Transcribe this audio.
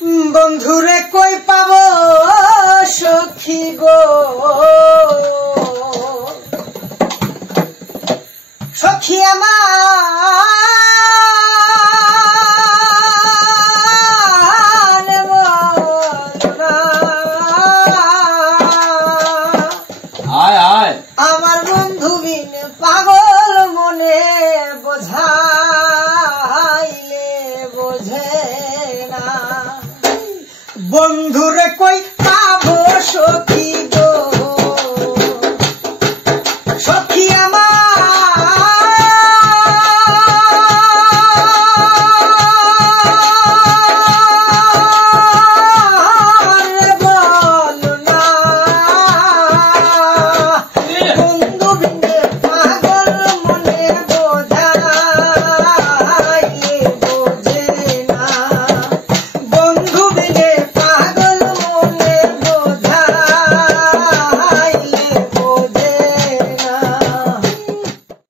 বন্ধুরে কই পাব সখী গো, সখী আমার আয় আয় আমার বন্ধু বিন পাগল মনে বোঝাইলে বোঝে না। বন্ধুরে কই